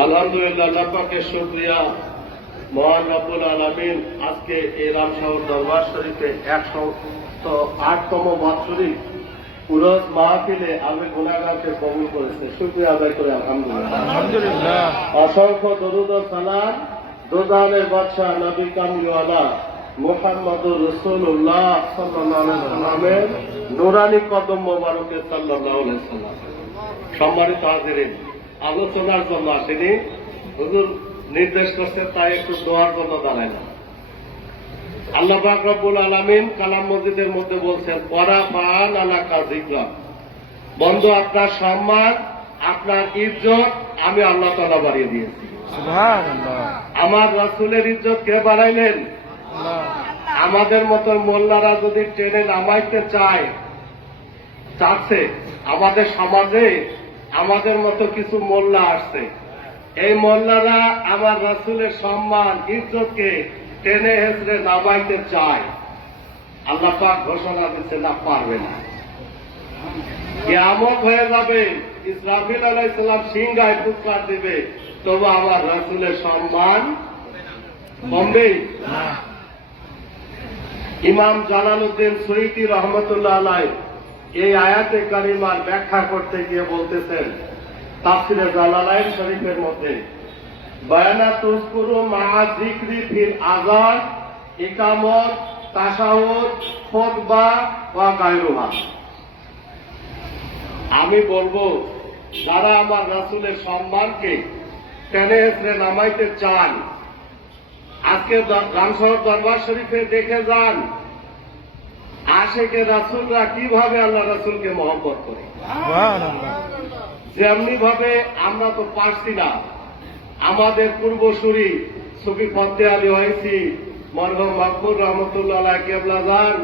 আলহামদুলিল্লাহ, আল্লাহ পাকের শুকরিয়া। মহান রব্বুল আলামিন আজকে এই রামসাগর দরবার শরীফে 108তম বাৎসরিক উরুস মাহফিলে আমি গুনাহগারকে কবুল করেছে। শুকরিয়া আদায় করে আলহামদুলিল্লাহ। অসংখ্য দরুদ ও সালাম দোজাহানের বাদশাহ নবী কামলিওয়ালা মুহাম্মদুর রাসূলুল্লাহ সাল্লাল্লাহু আলাইহি ওয়াসাল্লামের নূরানী কদম মোবারকে সাল্লাল্লাহু আলাইহি ওয়াসাল্লাম। সম্মানিত হাজিরিন, আলোচনার জন্য আসেনি, হুজুর নির্দেশ করছে তাই একটু দোয়ার জন্য দাঁড়াইলাম। আল্লাহ পাক রব্বুল আলামিন কালাম মসজিদের মধ্যে বলছেন, পরা পান আলাকা যিকরা, বন্ধু আপনার সম্মান, আপনার ইজ্জত আমি আল্লাহ তাআলা বাড়িয়ে দিয়েছি। সুবহানাল্লাহ। আমার রাসূলের ইজ্জত কে বাড়াইলেন? আমাদের মতো মোল্লারা যদি ট্রেনে নামাইতে চাচ্ছে, আমাদের সমাজে আমাদের মতো কিছু মোল্লা আসছে, এই মোল্লারা আমার রাসূলের সম্মান ইজ্জতকে টেনে হেসড়ে নামাইতে চায়। আল্লাহ পাক ঘোষণা দিচ্ছে না, পারবে না। কিয়ামত হয়ে যাবে, ইসরাফিল আলাইহিস সালাম সিংহায় ফুৎকার দিবে, তবু আমার রাসূলের সম্মান কমবে না। ইমাম জালালউদ্দিন সুয়ুতী রহমতুল্লাহ আলাইহি এই আয়াতে কারিমার ব্যাখ্যা করতে গিয়ে বলতেছেন, তাফসীরে জালালাইন শরীফের মধ্যে, বায়ানা তুযকুরু মা যিকরি ফিল আযান ইকামত তাশাহুদ খুতবা ওয়া গায়রুহা। আমি বলবো, যারা আমার রাসূলের সম্মানকে টেনে হেসড়ে নামাইতে চান, আজকে রামসাগর দরবার শরীফে দেখে যান আশেকে রাসূলরা কিভাবে আল্লাহ রাসূলকে মহব্বত করে। যেমনি ভাবে আমরা তো পারছি না, আমাদের পূর্বসূরি সুফি ফতে আলী ওয়াইসি মরহুম মাকবুল রহমতুল্লাহ আলাইহি কেবলাজান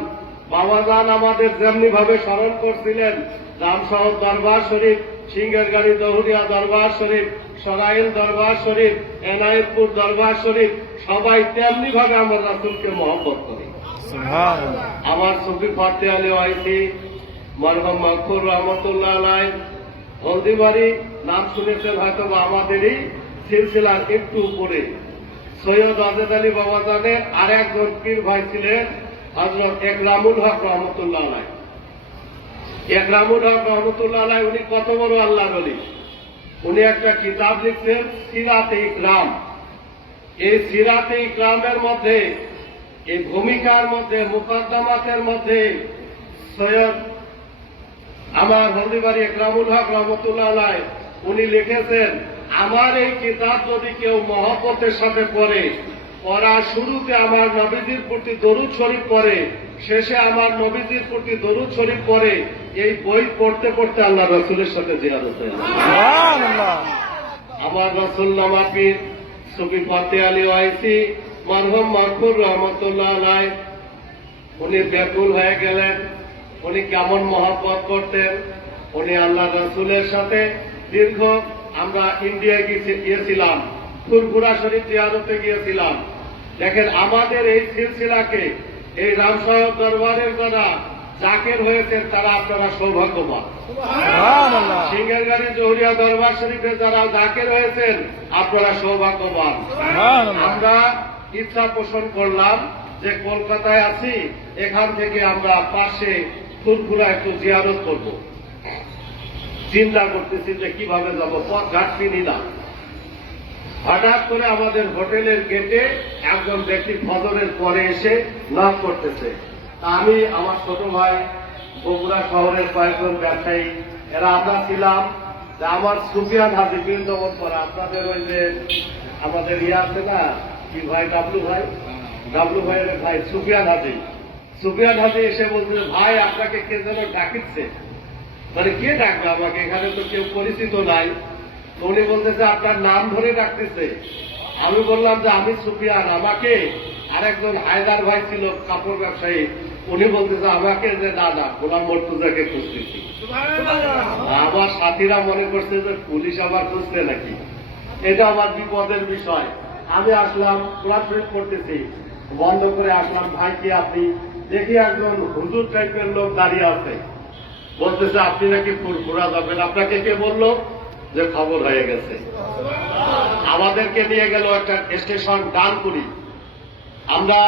বাবাজান আমাদের যেমনি ভাবে স্মরণ করছিলেন, রামসাগর দরবার শরীফ, সিংহেরগাড়ি দহুরিয়া দরবার শরীফ, সরাইল দরবার শরীফ, এনায়েতপুর দরবার শরীফ, সবাই তেমনি ভাবে আমার রাসূলকে মহব্বত করে। আমার সুফি ফতে আলী ওয়াইসি মরহুম মাকবুল রহমতুল্লাহ আলাইহি হলদিবাড়ি নাম শুনেছেন হয়তো, আমাদেরই সিলসিলার একটু উপরে সৈয়দ আজাদ আলী বাবাজানের আর একজন পীর ভাই ছিলেন হযরত একরামুল হক রহমতুল্লাহ আলাইহি। একরামুল হক রহমতুল্লাহ আলাইহি উনি কত বড় আল্লাহর ওলি। উনি একটা কিতাব লিখছেন সিরাতে ইকরাম। এই সিরাতে ইকরামের মধ্যে, এই ভূমিকার মধ্যে, মুকদ্দমাতের মধ্যে সৈয়দ আমার হলদিবাড়ি একরামুল হক রহমতুল্লাহ আলাইহি উনি লিখেছেন, আমার এই কিতাব যদি কেউ মহব্বতের সাথে পড়ে, পড়ার শুরুতে আমার নবীজির প্রতি দরুদ শরীফ পড়ে, শেষে আমার নবীজির প্রতি দরুদ শরীফ পড়ে, এই বই পড়তে পড়তে আল্লাহ রাসূলের সাথে জিয়ারত হয়ে যায়। আমার রাসূল নামা পীর সুফি ফতে আলী ওয়াইসি মরহুম মাকবুল রহমতুল্লাহ আলাইহি উনি ব্যাকুল হয়ে গেলেন। উনি কেমন মহব্বত করতেন। উনি আল্লাহ রাসূলের সাথে দীর্ঘ, আমরা ইন্ডিয়ায় গিয়েছিলাম, ফুরফুরা শরীফ জিয়ারতে গিয়েছিলাম। দেখেন, আমাদের এই সিলসিলাকে, এই রামসাগর দরবারের যারা জাকের হয়েছেন তারা আপনারা সৌভাগ্যবান। সিংহেরগাড়ি জহুরিয়া দরবার শরীফে যারা জাকের হয়েছেন আপনারা সৌভাগ্যবান। আমরা ইচ্ছা পোষণ করলাম যে কলকাতায় আছি, এখান থেকে আমরা পাশে ফুরফুরা একটু জিয়ারত করব। চিন্তা করতেছি যে কিভাবে যাব, পথ ঘাট চিনি না। হঠাৎ করে আমাদের হোটেলের গেটে একজন ব্যক্তি ফজরের পরে এসে নক করতেছে। আমি, আমার ছোট ভাই, বগুড়া শহরের কয়েকজন ব্যবসায়ী, এরা আমরা ছিলাম। আমার সুফিয়ান হাজি বৃন্দাবন করা, আপনাদের ওই যে আমাদের ইয়ে আছে না, কি ভাই, ডাবলু ভাইয়ের ভাই সুফিয়ান হাজি এসে বলছে, ভাই আপনাকে কে যেন ডাকিচ্ছে। মানে কে ডাকবে আমাকে, এখানে তো কেউ পরিচিত নাই। উনি বলতেছে আপনার নাম ধরে ডাকতেছে। আমি বললাম যে আমি সুফিয়ান, আমাকে আরেকজন হায়দার ভাই ছিল কাপড় ব্যবসায়ী, উনি বলতেছে আমাকে যে না গোলাম মর্তুজাকে খুঁজতেছি। আমার সাথীরা মনে করছে যে পুলিশ আবার খুঁজছে নাকি, এটা আমার বিপদের বিষয়। আমি আসলাম, ক্লাস করতেছি, বন্ধ করে আসলাম। ভাই কি আপনি? দেখি একজন হুজুর টাইপের লোক দাঁড়িয়ে আছে, বলতেছে আপনি নাকি ফুরফুরা যাবেন, আপনাকে কে বললো? যে খবর হয়ে গেছে। আমাদেরকে নিয়ে গেল একটা স্টেশন ডানকুনি। আমরা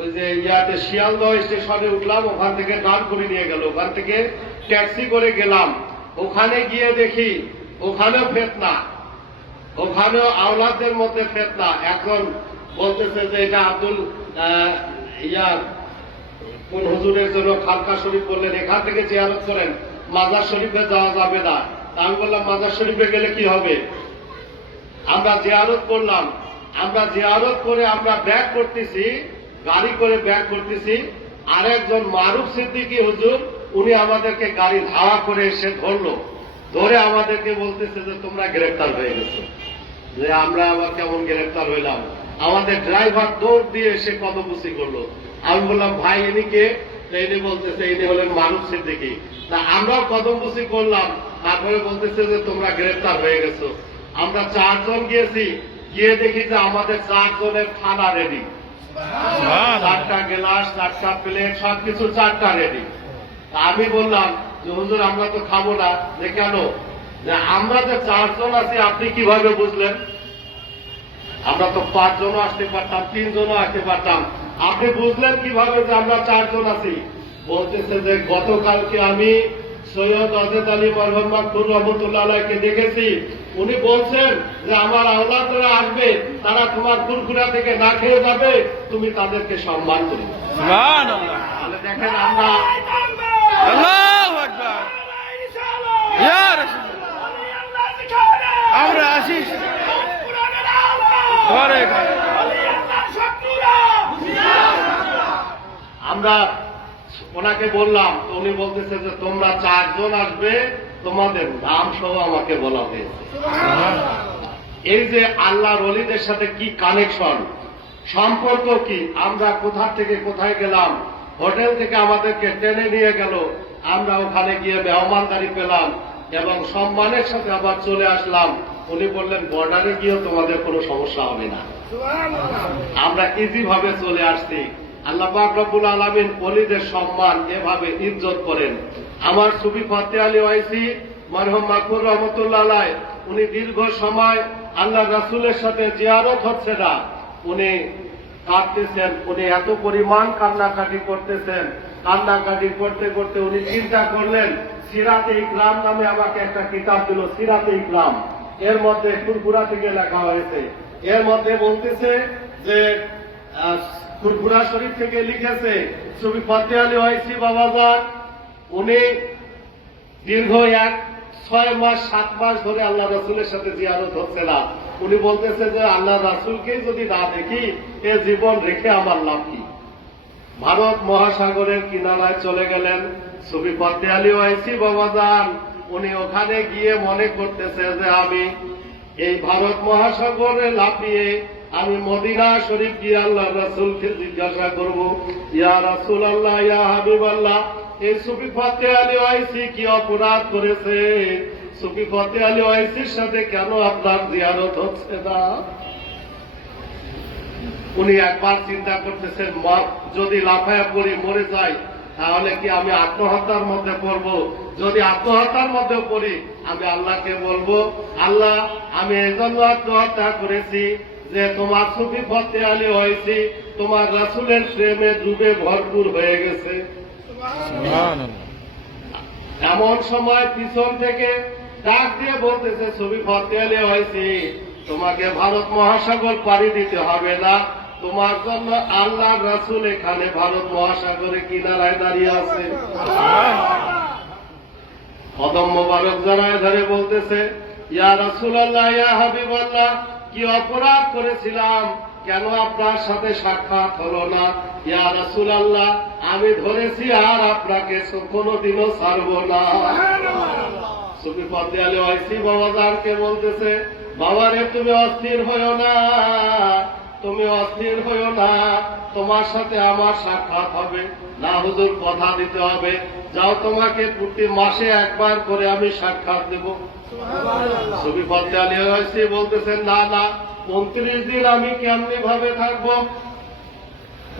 ওই যে শিয়ালদহ স্টেশনে উঠলাম, ওখান থেকে ডানকুনি নিয়ে গেল, ওখান থেকে ট্যাক্সি করে গেলাম। ওখানে গিয়ে দেখি ওখানেও ফেতনা, ওখানেও আওলাদদের মধ্যে ফেতনা। এখন বলতেছে যে এটা কোন হুজুরের জন্য খালকা শরীফ বললেন, এখান থেকে জিয়ারত করেন, মাজার শরীফে যাওয়া যাবে না। আমি বললাম মাজার শরীফে গেলে কি হবে? আমরা জিয়ারত করলাম, আমরা জিয়ারত করে আমরা ব্যাক করতেছি, গাড়ি করে ব্যাক করতেছি। আরেকজন মারুফ সিদ্দিকী হুজুর, উনি আমাদেরকে গাড়ি ধাওয়া করে এসে ধরলো, ধরে আমাদেরকে বলতেছে যে তোমরা গ্রেফতার হয়ে গেছো। যে আমরা আবার কেমন গ্রেফতার হইলাম? আমাদের ড্রাইভার দৌড় দিয়ে এসে কদমবুসি করলো। আমি বললাম ভাই ইনি কে? ইনি বলতেছে ইনি হলেন মারুফ সিদ্দিকী। তা আমরাও কদমবুসি করলাম, তারপরে বলতেছে যে তোমরা গ্রেফতার হয়ে গেছো। আমরা 4 জন গিয়েছি, গিয়ে দেখি যে আমাদের 4 জনের খানা রেডি, 4টা গ্লাস, 4টা প্লেট, সবকিছু 4টা রেডি। আমি বললাম যে হুজুর আমরা তো খাবো না। যে কেন? যে আমরা যে 4 জন আছি আপনি কিভাবে বুঝলেন? আমরা তো 5 জনও আসতে পারতাম, 3 জনও আসতে পারতাম, আপনি বুঝলেন কিভাবে যে আমরা 4 জন আছি? বলতেছে যে গতকালকে আমি সৈয়দ অজেদ আলী মরহুম মাকবুর রহমতুল্লাহ আলাইহিকে দেখেছি, উনি বলছেন যে আমার আওলাদরা আসবে, তারা তোমার ফুরফুরা থেকে না খেয়ে যাবে, তুমি তাদেরকে সম্মান করি। তাহলে দেখেন আমরা আমরা আসি আমরা ওনাকে বললাম, তো উনি বলতেছে যে তোমরা 4 জন আসবে, তোমাদের নাম সহ আমাকে বলা হয়েছে। এই যে আল্লাহর ওলিদের সাথে কি কানেকশন, সম্পর্ক কি, আমরা কোথা থেকে কোথায় গেলাম, হোটেল থেকে আমাদেরকে টেনে নিয়ে গেল, আমরা ওখানে গিয়ে মেহমানদারি পেলাম এবং সম্মানের সাথে আবার চলে আসলাম। উনি বললেন বর্ডারে গিয়েও তোমাদের কোনো সমস্যা হবে না। আমরা ইজি ভাবে চলে আসছি। আল্লাহ পাক রব্বুল আলামিন ওলিদের সম্মান এভাবে ইজ্জত করেন। আমার সুফি ফাতে আলী ওয়াইসি মরহুম মাকবুর রহমতুল্লাহ আলাইহি, উনি দীর্ঘ সময় আল্লাহ রাসূলের সাথে জিয়ারত হচ্ছে না, উনি কাঁদতেছেন, উনি এত পরিমাণ কান্নাকাটি করতেছেন। কান্নাকাটি করতে করতে উনি চিন্তা করলেন, সিরাতে ইকরাম নামে আমাকে একটা কিতাব দিল, সিরাতে ইকরাম, এর মধ্যে ফুরফুরা থেকে লেখা হয়েছে। এর মধ্যে বলতেছে যে ফুরফুরা শরীফ থেকে লিখেছে সুফি ফাতে আলী ওয়াইসি বাবাজান, উনি দীর্ঘ 6 মাস 7 মাস ধরে আল্লাহ রাসূলের সাথে জিয়ারত হচ্ছে না। উনি বলতেছে যে আল্লাহ রাসূলকেই যদি না দেখি এ জীবন রেখে আমার লাভ কি? ভারত মহাসাগরের কিনারায় চলে গেলেন সুফি ফাতে আলী ওয়াইসি বাবাজান। উনি ওখানে গিয়ে মনে করতেছে যে আমি এই ভারত মহাসাগরে লাফিয়ে আমি মদিনা শরীফ গিয়ে আল্লাহ রাসূলকে জিজ্ঞাসা করব, ইয়া রাসূলুল্লাহ, ইয়া হাবিবাল্লাহ, এই সুফি ফাতে আলী ওয়াইসি কি অপরাধ করেছে? সুফি ফাতে আলী ওয়াইসির সাথে কেন আপনার জিয়ারত হচ্ছে না? উনি একবার চিন্তা করতেছেন, যদি লাফায়া পড়ি মরে যাই তাহলে কি আমি আত্মহত্যার মধ্যে পড়ব? যদি আত্মহত্যার মধ্যে পড়ি আমি আল্লাহকে বলবো, আল্লাহ আমি এই জন্য আত্মহত্যা করেছি যে তোমার সুফি ফাতে আলী ওয়াইসি তোমার রাসূলের প্রেমে ডুবে ভরপুর হয়ে গেছে। এমন সময় পিছন থেকে ডাক দিয়ে বলতেছে, সুফি ফাতে আলী ওয়াইসি, তোমাকে ভারত মহাসাগর পাড়ি দিতে হবে না, তোমার জন্য আল্লাহর রাসূল এখানে ভারত মহাসাগরে কিনারায় দাঁড়িয়ে আছে। কদম মোবারক জড়ায় ধরে বলতেছে, ইয়া রাসূলুল্লাহ, ইয়া হাবিবাল্লাহ, কি অপরাধ করেছিলাম, কেন আপনার সাথে সাক্ষাৎ হলো না? ইয়া রাসূলুল্লাহ, আমি ধরেছি আর আপনাকে কোনোদিনও ছাড়ব না। সুফি ফাতে আলী ওয়াইসি বাবাজানকে বলতেছে, বাবারে তুমি অস্থির হইও না, তুমি অস্থির হইও না, তোমার সাথে আমার সাক্ষাৎ হবে না। হুজুর কথা দিতে হবে, যাও তোমাকে প্রতি মাসে একবার করে আমি সাক্ষাৎ দেব। সুফি ফাতে আলী ওয়াইসি বলতেছেন, না না, 29 দিন আমি কেমনি ভাবে থাকবো?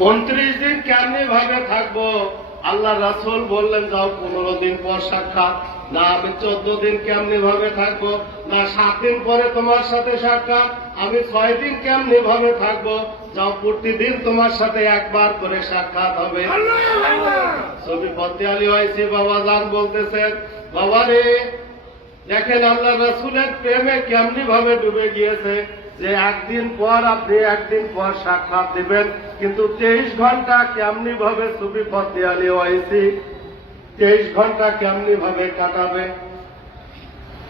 29 দিন কেমনি ভাবে থাকবো? আল্লাহ রাসূল বললেন, যাও 15 দিন পর সাক্ষাৎ। না আমি 14 দিন কেমনি ভাবে থাকবো, না 7 দিন পরে তোমার সাথে সাক্ষাৎ, আমি 6 দিন কেমনি ভাবে থাকবো, যাও প্রতিদিন তোমার সাথে একবার করে সাক্ষাৎ হবে। ছবি পথে আলী ওয়াইসি বাবাজান বলতেছেন, বাবা রে দেখেন আল্লাহ রাসূলের প্রেমে কেমনি ভাবে ডুবে গিয়েছে যে একদিন পর আপনি একদিন পর সাক্ষাৎ দিবেন, কিন্তু 23 ঘন্টা কেমনি ভাবে ছবি পথে আলী ওয়াইসি 23 ঘন্টা কেমনি ভাবে কাটাবে।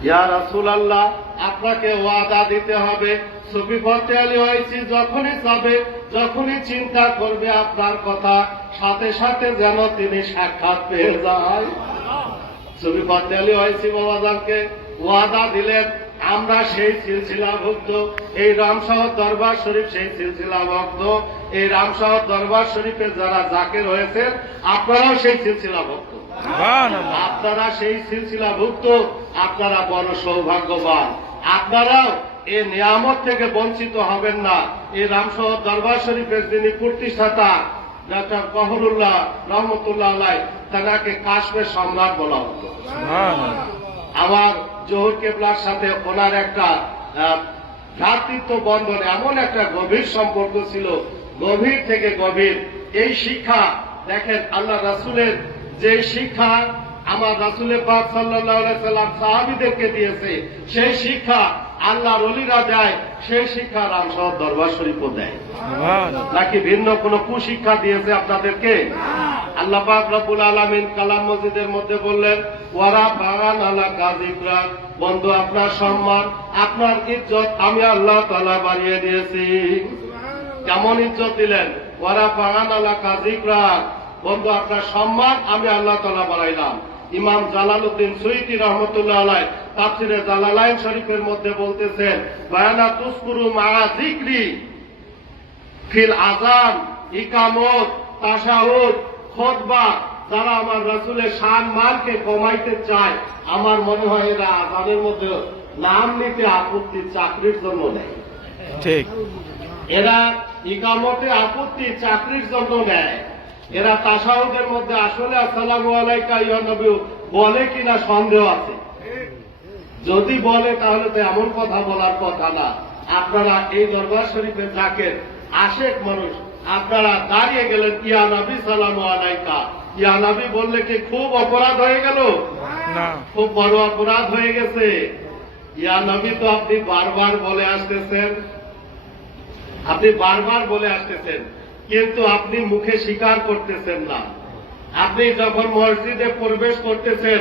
ইয়া রাসূলুল্লাহ আপনাকে ওয়াদা দিতে হবে, ছবি পথে আলী ওয়াইসি যখনই চাবে, যখনই চিন্তা করবে আপনার কথা, সাথে সাথে যেন তিনি সাক্ষাৎ পেয়ে যায়। ছবি পথে আলী ওয়াইসি বাবাজানকে ওয়াদা দিলেন, আমরা সেই সিলসিলাভুক্ত, এই রামশহর দরবার শরীফ সেই সিলসিলাভুক্ত, এই রামশহর দরবার শরীফে যারা জাকের হয়েছেন আপনারাও সেই সিলসিলাভুক্ত, আপনারা সেই সিলসিলাভুক্ত, আপনারা বড় সৌভাগ্যবান, আপনারাও এই নিয়ামত থেকে বঞ্চিত হবেন না। এই রামশহর দরবার শরীফের যিনি প্রতিষ্ঠাতা ডক্টর কহরুল্লাহ রহমতুল্লাহ আলাইহি, তাকে কাশ্মীর সম্রাট বলা হতো। আমার জহুর কেবলার সাথে ওনার একটা ভ্রাতৃত্ব বন্ধন, এমন একটা গভীর সম্পর্ক ছিল, গভীর থেকে গভীর। এই শিক্ষা দেখেন আল্লাহ রাসূলের যে শিক্ষা আমার রাসূল পাক সাল্লাল্লাহু আলাইহি সাল্লাম সাহাবীদেরকে দিয়েছে, সেই শিক্ষা আল্লাহর ওলিরা দেয়, সেই শিক্ষা রামশহর দরবার শরীফও দেয়। নাকি ভিন্ন কোন কুশিক্ষা দিয়েছে আপনাদেরকে? আল্লাহ পাক রব্বুল আলামিন কালাম মসজিদের মধ্যে বললেন, ওয়ারা ফারান আলা কাযিকরা, বন্ধু আপনার সম্মান আপনার ইজ্জত আমি আল্লাহ তাআলা বাড়িয়ে দিয়েছি। কেমন ইজ্জত দিলেন? ওয়ারা ফারান আলা কাযিকরা, বন্ধু আপনার সম্মান আমি আল্লাহ তাআলা বাড়াইলাম। ইমাম জালালউদ্দিন সুয়ুতী রহমতুল্লাহ আলাইহি তাফসীরে জালালাইন শরীফের মধ্যে বলতেছেন, বায়ানা তুসকুরু মা যিকরি ফিল আযান ইকামত তাশাহুদ খুতবা, যারা আমার রাসূলের শান মানকে কমাইতে চায়, আমার মনে হয় এরা আযানের মধ্যে নাম নিতে আপত্তি, চাকরির জন্য নেয়। ঠিক, এরা ইকামতে আপত্তি, চাকরির জন্য নেয়। এরা তাশাহুদের মধ্যে আসলে আসসালামু আলাইকা ইয়া নবী বলে কিনা সন্দেহ আছে। যদি বলে তাহলে তো এমন কথা বলার কথা না। আপনারা এই দরবার শরীফে জাকের আশেক মানুষ, আপনারা দাঁড়িয়ে গেলেন ইয়া নবী সালামু আলাইকা, ইয়া নবী বললে কি খুব অপরাধ হয়ে গেল? না, খুব বড় অপরাধ হয়ে গেছে। ইয়া নবী তো আপনি বারবার বলে আসতেছেন, আপনি বারবার বলে আসতেছেন, কিন্তু আপনি মুখে স্বীকার করতেছেন না। আপনি যখন মসজিদে প্রবেশ করতেছেন,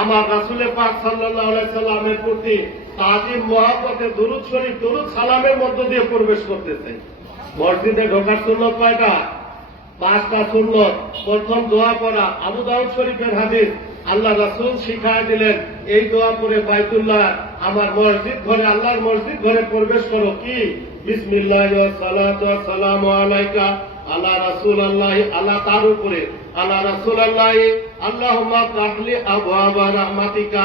আমার রাসূল পাক সাল্লাল্লাহু আলাইহি সাল্লামের প্রতি তাজিম মুহাব্বতে দুরূদ শরীফ দুরূদ সালামের মধ্য দিয়ে প্রবেশ করতেছেন। মসজিদে ঢোকার সুন্নত কয়টা? 5টা সুন্নত। প্রথম দোয়া পড়া, আবু দাউদ শরীফের হাদিস, আল্লাহ রাসূল শিখায় দিলেন এই দোয়া পড়ে বাইতুল্লাহ আমার মসজিদ ঘরে, আল্লাহর মসজিদ ঘরে প্রবেশ করো। কি? বিসমিল্লাহি ওয়া সালাতু ওয়া সালামু আলাইকা আলা রাসূলিল্লাহি, আল্লাহ তার উপরে আলা রাসূলিল্লাহি আল্লাহুম্মা তাহলি আবওয়াবা রাহমাতিকা,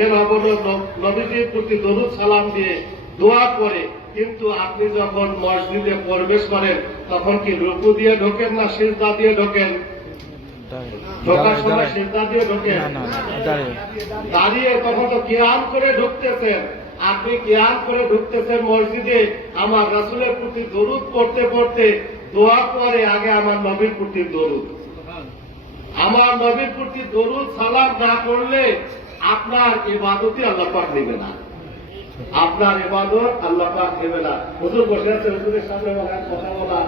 এর অবনত নবীজির প্রতি দরুদ সালাম দিয়ে দোয়া করে। কিন্তু আপনি যখন মসজিদে প্রবেশ করেন তখন কি রুকু দিয়ে ঢোকেন না সিজদা দিয়ে ঢোকেন? ঢোকার সময় সিজদা দিয়ে ঢোকেন? দাঁড়িয়ে তখন তো কিয়াম করে ঢুকতেছেন। আপনি কিয়াম করে ঢুকতেছেন মসজিদে, আমার রাসূলের প্রতি দরুদ পড়তে পড়তে দোয়া করে আগে আমার নবীর প্রতি দরুদ। আমার নবীর প্রতি দরুদ সালাম না করলে আপনার ইবাদতই আল্লাহ পাক নেবে না, আপনার ইবাদত আল্লাহ পাক নেবে না। হুজুর বসে আছে, হুজুরের সামনে কথা বলা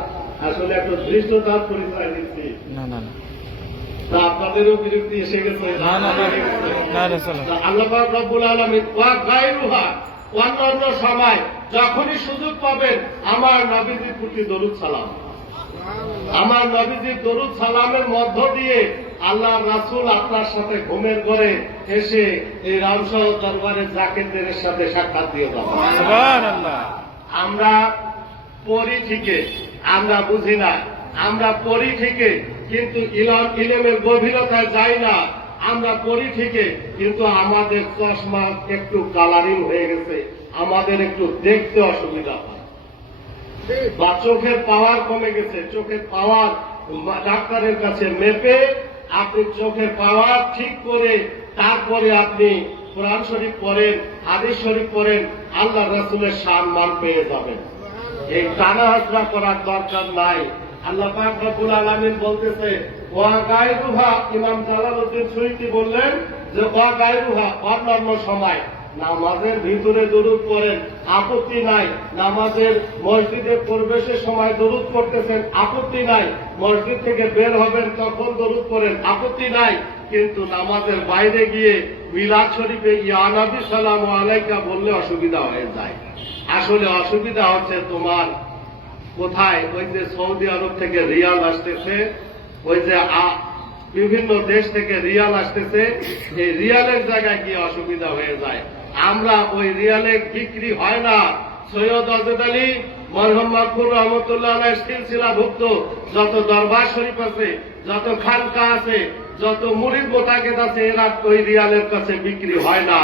আসলে একটা দৃষ্টতার পরিচয় দিচ্ছি। না না না, আপনাদেরও বিরক্তি এসে গেছে। আল্লাহ পাক রব্বুল আলামিন ওয়া গায়রুহা, অন্যান্য সময় যখনই সুযোগ পাবেন আমার নবীজির প্রতি দরুদ সালাম, আমার নবীজির দরুদ সালামের মধ্য দিয়ে আল্লাহ রাসূল আপনার সাথে ঘুমের ঘরে এসে এই রামশহর দরবারের জাকেরদের সাথে সাক্ষাৎ দিয়ে যাবেন। সুবহানাল্লাহ। আমরা পড়ি ঠিকই, আমরা বুঝি না, আমরা পড়ি ঠিকই কিন্তু ইলমের গভীরতায় যাই না। আমরা পড়ি ঠিকই কিন্তু আমাদের চশমা একটু কালারিং হয়ে গেছে, আমাদের একটু দেখতে অসুবিধা হয়, বা চোখের পাওয়ার কমে গেছে। চোখের পাওয়ার ডাক্তারের কাছে মেপে আপনি চোখের পাওয়ার ঠিক করে তারপরে আপনি কোরআন শরীফ পড়েন, হাদিস শরীফ পড়েন, আল্লাহ রাসূলের সম্মান পেয়ে যাবেন। এই টানা হাজরা করার দরকার নাই। আল্লাহ পাক রব্বুল আলামিন বলতেছে ওয়া গায়রুহা, ইমাম জালালউদ্দিন সুয়ুতী বললেন যে ওয়া গায়রুহা, অন্যান্য সময় নামাজের ভিতরে দরুদ পড়েন, আপত্তি নাই। নামাজের মসজিদে প্রবেশের সময় দরুদ পড়তেছেন, আপত্তি নাই। মসজিদ থেকে বের হবেন তখন দরুদ পড়েন, আপত্তি নাই। কিন্তু নামাজের বাইরে গিয়ে মিলাদ শরীফে ইয়া নবী সালামু আলাইকা বললে অসুবিধা হয়ে যায়। আসলে অসুবিধা হচ্ছে তোমার কোথায়, ওই যে সৌদি আরব থেকে রিয়াল আসতেছে, ওই যে বিভিন্ন দেশ থেকে রিয়াল আসতেছে, এই রিয়ালের জায়গায় গিয়ে অসুবিধা হয়ে যায়। আমরা ওই রিয়ালে বিক্রি হয় না। সৈয়দ আজদ আলী মরহুম মাকফুর রহমতুল্লাহ আলাইহির সিলসিলাভুক্ত যত দরবার শরীফ আছে, যত খানকা আছে, যত মুরিদ মোতাকেদ আছে, এরা ওই রিয়ালের কাছে বিক্রি হয় না।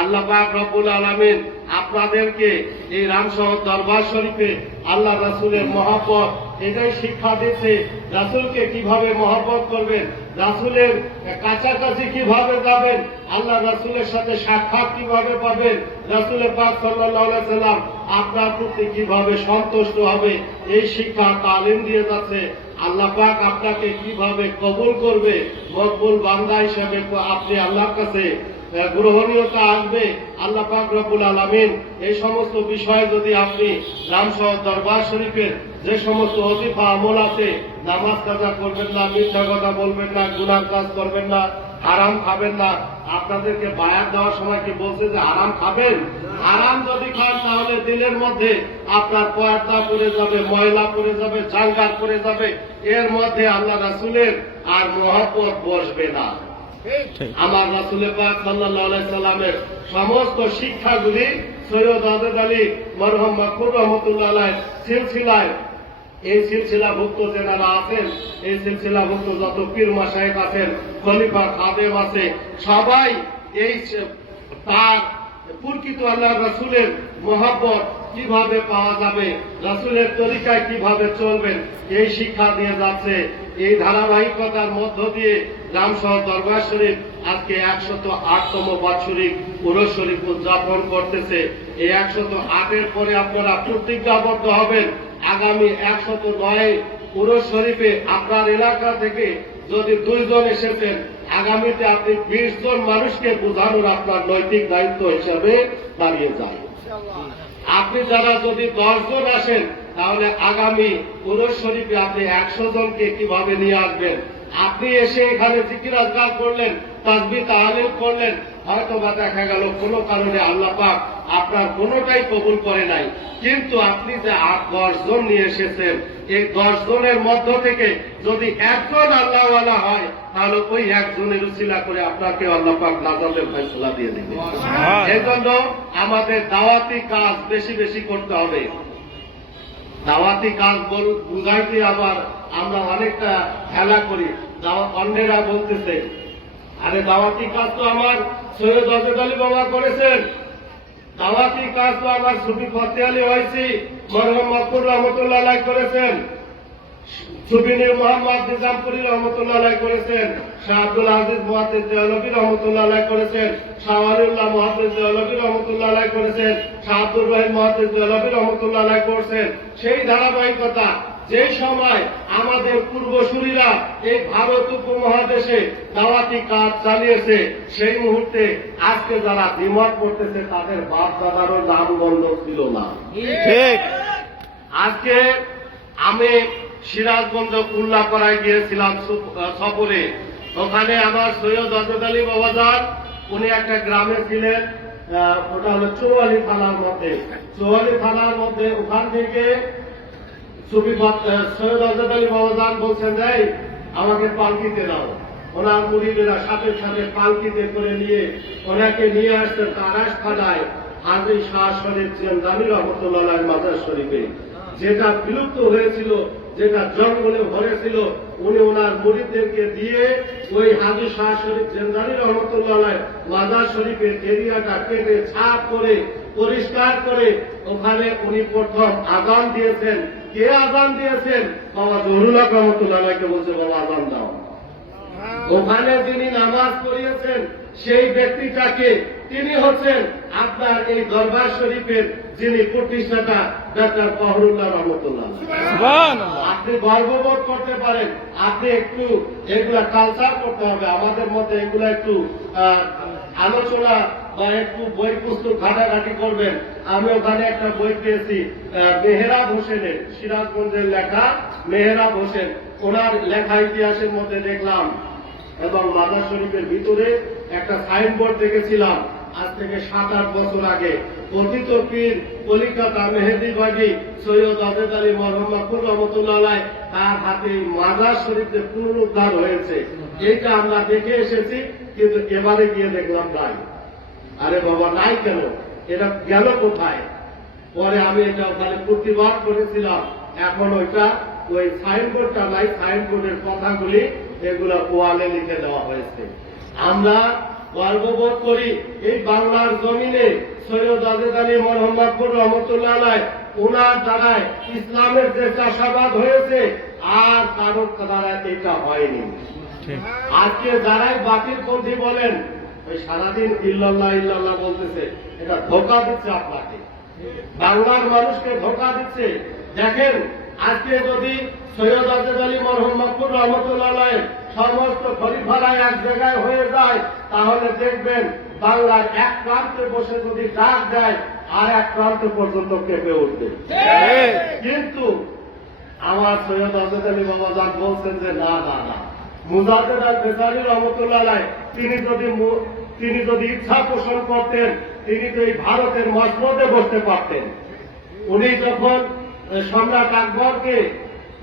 আল্লাহ পাক রব্বুল আলামিন আপনাদেরকে এই রামশহর দরবার শরীফে আল্লাহ রাসূলের মহব্বত এটাই শিক্ষা দিচ্ছে। রাসূলকে কিভাবে মহব্বত করবেন, রাসূলের কাছাকাছি কিভাবে যাবেন, আল্লাহ রাসূলের সাথে সাক্ষাৎ কিভাবে পাবেন, রাসূলের পাক সাল্লাল্লাহু আলাইহি সাল্লাম আপনার প্রতি কিভাবে সন্তুষ্ট হবে, এই শিক্ষা তালিম দিয়ে যাচ্ছে। আল্লাহ পাক আপনাকে কিভাবে কবুল করবে, মকবুল বান্দা হিসেবে আপনি আল্লাহর কাছে গ্রহণীয়তা আসবে, আল্লাহ পাক রব্বুল আলামিন এই সমস্ত বিষয়ে যদি আপনি রামশহর দরবার শরীফের যে সমস্ত ওজিফা আমল আছে, নামাজ কাজা করবেন না, মিথ্যা কথা বলবেন না, গুনাহ কাজ করবেন না, হারাম খাবেন না। আপনাদেরকে বায়াত দেওয়ার সময় কি বলছে যে হারাম খাবেন? হারাম যদি খান তাহলে দিলের মধ্যে আপনার পর্দা পড়ে যাবে, ময়লা পড়ে যাবে, জাঙ্গার পড়ে যাবে, এর মধ্যে আল্লাহ রাসূলের আর মহব্বত বসবে না। আমার রাসূল পাক সাল্লাল্লাহু আলাইহি সাল্লামের সমস্ত শিক্ষাগুলি সৈয়দ আজদ আলী মরহুম মাকফুর রহমতুল্লাহ আলাইহির সিলসিলায়, এই সিলসিলাভুক্ত যারা আছেন, এই সিলসিলাভুক্ত যত পীর মাশায়েখ আছেন, খলিফা খাদেম আছে, সবাই এই তার প্রকৃত আল্লাহ রাসূলের মহব্বত কিভাবে পাওয়া যাবে, রাসূলের তরিকায় কিভাবে চলবেন, এই শিক্ষা দিয়ে যাচ্ছে। এই ধারাবাহিকতার মধ্য দিয়ে রামশহর দরবার শরীফ আজকে 108তম বাৎসরিক উরুস শরীফ উদযাপন করতেছে। এই 108-এর পরে আপনারা প্রতিজ্ঞাবদ্ধ হবেন আগামী 109 উরুস শরীফে আপনার এলাকা থেকে যদি 2 জন এসেছেন, আগামীতে আপনি 20 জন মানুষকে বোঝানোর আপনার নৈতিক দায়িত্ব হিসাবে দাঁড়িয়ে যায়। আপনি যারা যদি 10 জন আসেন, তাহলে আগামী উরুস শরীফে আপনি 100 জনকে কিভাবে নিয়ে আসবেন। আপনি এসে এখানে জিকির আজকার করলেন, তাসবিহ তাহলিল করলেন, হয়তো বা দেখা গেল কোনো কারণে আল্লাহ পাক আপনার কোনোটাই কবুল করে নাই, কিন্তু আপনি যে 8-10 জন নিয়ে এসেছেন, এই 10 জনের মধ্য থেকে যদি একজন আল্লাহওয়ালা হয়, তাহলে ওই একজনের উসিলা করে আপনাকে আল্লাহ পাক নাজাতের ফয়সালা দিয়ে দিবেন। এই জন্য আমাদের দাওয়াতি কাজ বেশি বেশি করতে হবে। দাওয়াতি কাজ বুঝাইতে আবার আমরা অনেকটা খেলা করি। অন্যেরা বলতেছে আরে দাওয়াতি কাজ তো আমার সৈয়দ আজদ আলী বাবা করেছেন, দাওয়াতি কাজ তো আমার সুফি ফতে আলী ওয়াইসি মরহুম মাকফুর রহমতুল্লাহ আলাইহি করেছেন, সুফি নূর মোহাম্মদ নিজামপুরি রহমতুল্লাহ আলাইহি করেছেন, শাহ আব্দুল আজিজ মুহাদ্দিস দেওলভী রহমতুল্লাহ আলাইহি করেছেন, শাহ ওয়ালিউল্লাহ মুহাদ্দিস দেওলভী রহমতুল্লাহ আলাইহি করেছেন, শাহ আব্দুর রহিম মুহাদ্দিস দেওলভী রহমতুল্লাহ আলাইহি করেছেন। সেই ধারাবাহিকতা যে সময় আমাদের পূর্বসূরীরা এই ভারত উপমহাদেশে দাওয়াতি কাজ চালিয়েছে, সেই মুহূর্তে আজকে যারা দ্বিমত করতেছে তাদের বাপ দাদারও নাম গন্ধ ছিল না। ঠিক। আজকে আমি সিরাজগঞ্জ উল্লাপাড়ায় গিয়েছিলাম সফরে। ওখানে আমার সৈয়দ আজদ আলী বাবাজান, উনি একটা গ্রামে ছিলেন, ওটা হলো চৌয়ালি থানার মধ্যে। চৌয়ালি থানার মধ্যে ওখান থেকে সৈয়দ আজদ আলী বাবাজান বলছেন এই আমাকে পালকিতে দাও। ওনার মুরিদেরা সাথে সাথে পালকিতে করে নিয়ে ওনাকে নিয়ে আসতেন তারাস থানায় হাজী শাহ শরীফ জিন্দানি রহমতুল্লাহ আলাইহির মাজার শরীফে, যেটা বিলুপ্ত হয়েছিল, যেটা জঙ্গলে ভরেছিল। উনি ওনার মুরিদদেরকে দিয়ে ওই হাজী শাহ শরীফ জিন্দানি রহমতুল্লাহ আলাইহির মাজার শরীফের এরিয়াটা কেটে ছাপ করে পরিষ্কার করে ওখানে উনি প্রথম আযান দিয়েছেন। কে আযান দিয়েছেন? বাবা জহুরুল হক রহমতুল্লাহ আলাইহিকে বলছে বাবা আযান দাও। ওখানে যিনি নামাজ পড়িয়েছেন সেই ব্যক্তিটাকে, তিনি হচ্ছেন আপনার এই দরবার শরীফের যিনি প্রতিষ্ঠাতা ডক্টর ফখরুল্লাহ রহমতুল্লাহ। সুবহানাল্লাহ। আপনি গর্ববোধ করতে পারেন। আপনি একটু এগুলা কালচার করতে হবে, আমাদের মধ্যে এগুলা একটু আলোচনা বা একটু বই পুস্তক ঘাটাঘাটি করবেন। আমি ওখানে একটা বই পেয়েছি মেহরাব হোসেনের, সিরাজগঞ্জের লেখা মেহরাব হোসেন, ওনার লেখা ইতিহাসের মধ্যে দেখলাম এবং মাজার শরীফের ভিতরে একটা সাইনবোর্ড দেখেছিলাম আজ থেকে 7-8 বছর আগে, কথিত পীর কলিকাতা মেহেদিবাগী সৈয়দ আজেদ আলী মরহুম মাকুর রহমতুল্লাহ আলাইহ তার হাতে মাজার শরীফে পুনরুদ্ধার হয়েছে। এইটা আমরা দেখে এসেছি, কিন্তু এবারে গিয়ে দেখলাম নাই। আরে বাবা, নাই কেন? এটা গেল কোথায়? পরে আমি এটা ওখানে প্রতিবাদ করেছিলাম। এখন ওইটা ওই সাইনবোর্ডটা নাই, সাইনবোর্ডের কথাগুলি এগুলা ওয়ালে লিখে দেওয়া হয়েছে। আমরা গর্ববোধ করি এই বাংলার জমিনে সৈয়দ আজেদ আলী মরহুম মাকুর রহমতুল্লাহ আলাইহ ওনার দ্বারায় ইসলামের যে চাষাবাদ হয়েছে, আর কারোর দ্বারা এটা হয়নি। ঠিক। আজকে যারাই বাতিলপন্থী বলেন, ওই সারাদিন ইল্লাল্লাহ ইল্লাল্লাহ বলতেছে, এটা ধোঁকা দিচ্ছে আপনাকে, বাংলার মানুষকে ধোঁকা দিচ্ছে। দেখেন, আজকে যদি সৈয়দ আজেদ আলী মরহুম মাকুর রহমতুল্লাহ আলাইহ সমস্ত খলিফারা এক জায়গায় হয়ে যায়, তাহলে দেখবেন বাংলার এক প্রান্তে বসে যদি ডাক দেয়, আর এক প্রান্ত পর্যন্ত কেঁপে উঠবে। কিন্তু আমার সৈয়দ আজেদ আলী বাবাজান বলছেন যে না না না, মুজাদ্দেদ আল বেসারি রহমতুল্লাহ আলাইহ তিনি যদি ইচ্ছা পোষণ করতেন, তিনি তো এই ভারতের মসনদে বসতে পারতেন। উনি যখন সম্রাট আকবরকে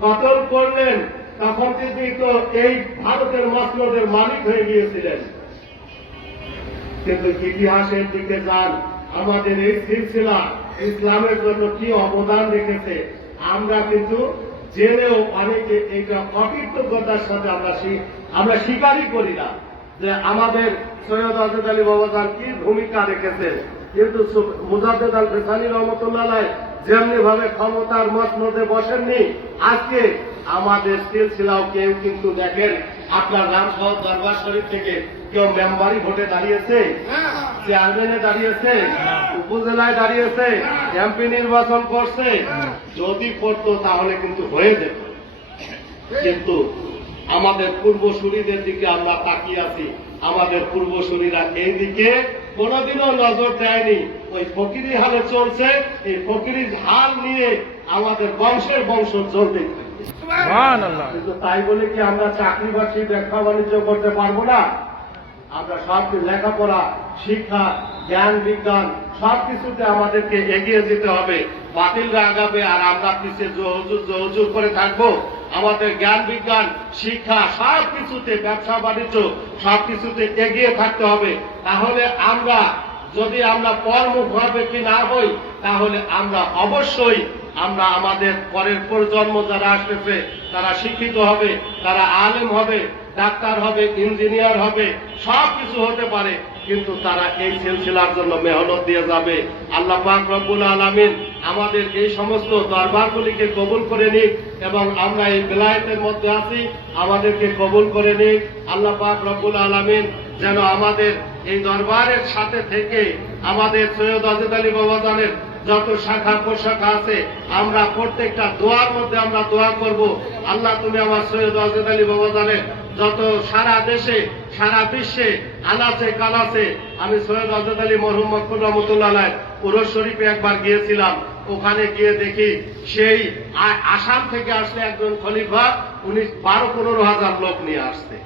কতল করলেন, তখন তিনি তো এই ভারতের মসনদের মালিক হয়ে গিয়েছিলেন। কিন্তু ইতিহাসের দিকে যান, আমাদের এই সিলসিলা ইসলামের জন্য কি অবদান রেখেছে আমরা কিন্তু জেনেও অনেকে এইটা অকৃতজ্ঞতার সাথে আমরা স্বীকারই করি না যে আমাদের সৈয়দ আজেদ আলী বাবাজান কি ভূমিকা রেখেছেন। কিন্তু মুজাদ্দেদ আল বেসানি রহমতুল্লাহ আলাইহ যেমনি ভাবে ক্ষমতার মসনদে বসেননি, আজকে আমাদের সিলসিলাও কেউ কিন্তু দেখেন আপনার রামশহর দরবার শরীফ থেকে কেউ মেম্বারি ভোটে দাঁড়িয়েছে, চেয়ারম্যানে দাঁড়িয়েছে, উপজেলায় দাঁড়িয়েছে, এমপি নির্বাচন করছে। যদি করতো তাহলে কিন্তু হয়ে যেত। কিন্তু আমাদের পূর্বসূরীদের দিকে আমরা তাকিয়ে আছি, আমাদের পূর্বসূরীরা এই দিকে কোনদিনও নজর দেয়নি। ওই ফকিরি হালে চলছে, এই ফকিরি হাল নিয়ে আমাদের বংশের বংশ চলতে থাকবে। কিন্তু তাই বলে কি আমরা চাকরি বাকরি ব্যবসা বাণিজ্য করতে পারবো না? আমরা সব লেখাপড়া, শিক্ষা, জ্ঞান, বিজ্ঞান সবকিছুতে আমাদেরকে এগিয়ে যেতে হবে। বাতিলরা আগাবে আর আমরা পিছিয়ে জোর করে থাকবো। আমাদের জ্ঞান, বিজ্ঞান, শিক্ষা সবকিছুতে, ব্যবসা বাণিজ্য সবকিছুতে এগিয়ে থাকতে হবে। তাহলে আমরা যদি আমরা পরমুখী না হই, তাহলে আমরা অবশ্যই আমাদের পরের প্রজন্ম যারা আসতেছে তারা শিক্ষিত হবে, তারা আলেম হবে, ডাক্তার হবে, ইঞ্জিনিয়ার হবে, সবকিছু হতে পারে, কিন্তু তারা এই সিলসিলার জন্য মেহনত দিয়ে যাবে। আল্লাহ পাক রব্বুল আলামিন আমাদের এই সমস্ত দরবারগুলিকে কবুল করে নিক এবং আমরা এই বেলায়েতের মধ্যে আছি, আমাদেরকে কবুল করে নিক। আল্লাহ পাক রব্বুল আলামিন যেন আমাদের এই দরবারের সাথে থেকে আমাদের সৈয়দ আজেদ আলী বাবাজানের যত শাখা প্রশাখা আছে, আমরা প্রত্যেকটা দোয়ার মধ্যে আমরা দোয়া করব, আল্লাহ তুমি আমার সৈয়দ আজেদ আলী বাবাজানের যত সারা দেশে সারা বিশ্বে আনাচে কানাচে, আমি সৈয়দ আজেদ আলী মরহুম মাকুর রহমতুল্লাহ আলাইহ উরস শরীফে একবার গিয়েছিলাম, ওখানে গিয়ে দেখি সেই আসাম থেকে আসলে একজন খলিফা, উনি 12-15 হাজার লোক নিয়ে আসছে।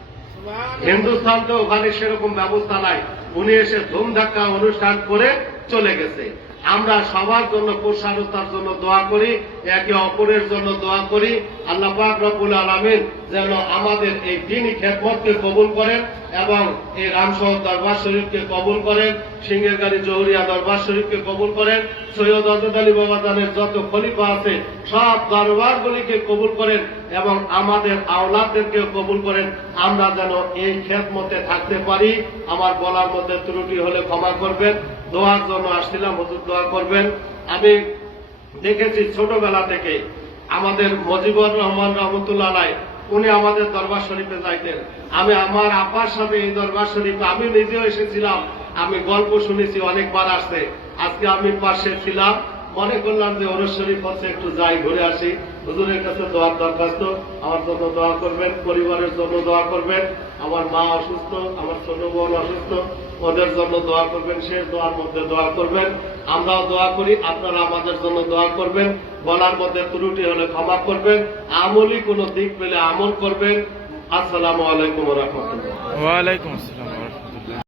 হিন্দুস্তান তো ওখানে সেরকম ব্যবস্থা নাই, উনি এসে ধুমধাক্কা অনুষ্ঠান করে চলে গেছে। আমরা সবার জন্য প্রসারতার জন্য দোয়া করি, একে অপরের জন্য দোয়া করি। আল্লাহ পাক রব্বুল আলামিন যেন আমাদের এই দ্বীনি খেদমতকে কবুল করেন এবং এই রামশহর দরবার শরীফকে কবুল করেন, সিংহেরগাড়ি জহুরিয়া দরবার শরীফকে কবুল করেন, সৈয়দ আজেদ আলী বাবাজানের যত খলিফা আছে সব দরবারগুলিকে কবুল করেন এবং আমাদের আওলাদদেরকে কবুল করেন। আমরা যেন এই খেদমতে থাকতে পারি। আমার বলার মধ্যে ত্রুটি হলে ক্ষমা করবেন। দোয়ার জন্য আসছিলাম, হুজুর দোয়া করবেন। আমি দেখেছি ছোটবেলা থেকে আমাদের মুজিবুর রহমান রহমতুল্লাহ আলাইহ উনি আমাদের দরবার শরীফে যাইতেন। আমি আমার আপার সাথে এই দরবার শরীফে আমি নিজেও এসেছিলাম, আমি গল্প শুনেছি, অনেকবার আসছে। আজকে আমি পাশে ছিলাম, মনে করলাম যে ওরস শরীফ হচ্ছে একটু যাই ঘুরে আসি। হুজুরের কাছে দোয়ার দরখাস্ত, আমার জন্য দোয়া করবেন, পরিবারের জন্য দোয়া করবেন। আমার মা অসুস্থ, আমার ছোট বোন অসুস্থ, ওদের জন্য দোয়া করবেন, সে দোয়ার মধ্যে দোয়া করবেন। আমরাও দোয়া করি, আপনারা আমাদের জন্য দোয়া করবেন। বলার মধ্যে ত্রুটি হলে ক্ষমা করবেন, আমলি কোনো দিক পেলে আমল করবেন। আসসালামু আলাইকুম ওয়া রাহমাতুল্লাহ। ওয়ালাইকুম আসসালাম।